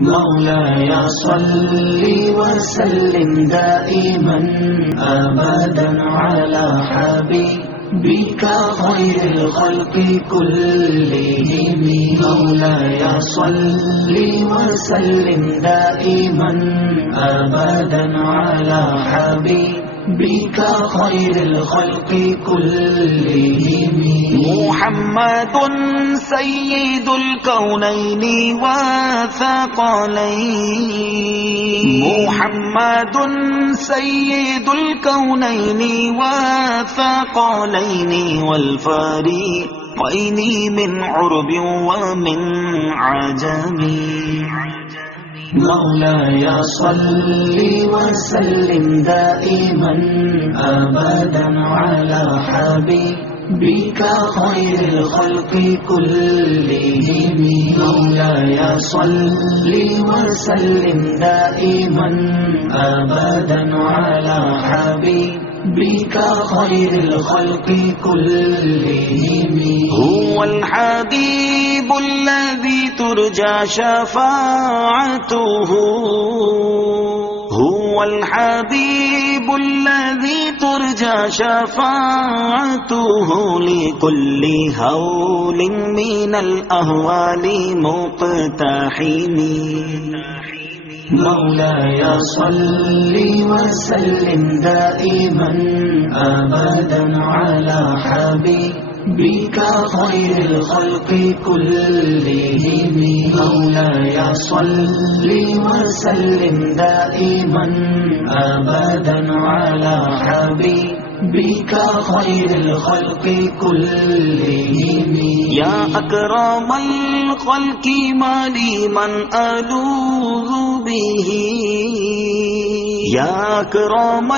مولاي صل وسلم دائما أبدا على حبيبك خير الخلق كلهم. مولاي صل وسلم دائما أبدا على حبيبك خير الخلق كلهم. محمد سيد الكونين والثقلين. محمد سيد الكونين والثقلين والفريقين من عرب ومن عجم. مولاي صل وسلم دائما أبدا على حبيبك خير الخلق كلهم. مولاي صل وسلم دائما أبدا على حبيبك خير الخلق كلهم. هو الحبيب الذي ترجى شفاعته. هو الحبيب الذي ترجى شفاعته لكل هول من الأهوال مقتحم. مولاي صل وسلم دائما أبدا على حبيبك خير الخلق كلهم. مولاي صل وسلم دائما أبدا على حبيبك خير الخلق كلهم. يا أكرم الخلق ما لي من ألوذ به. يا أكرم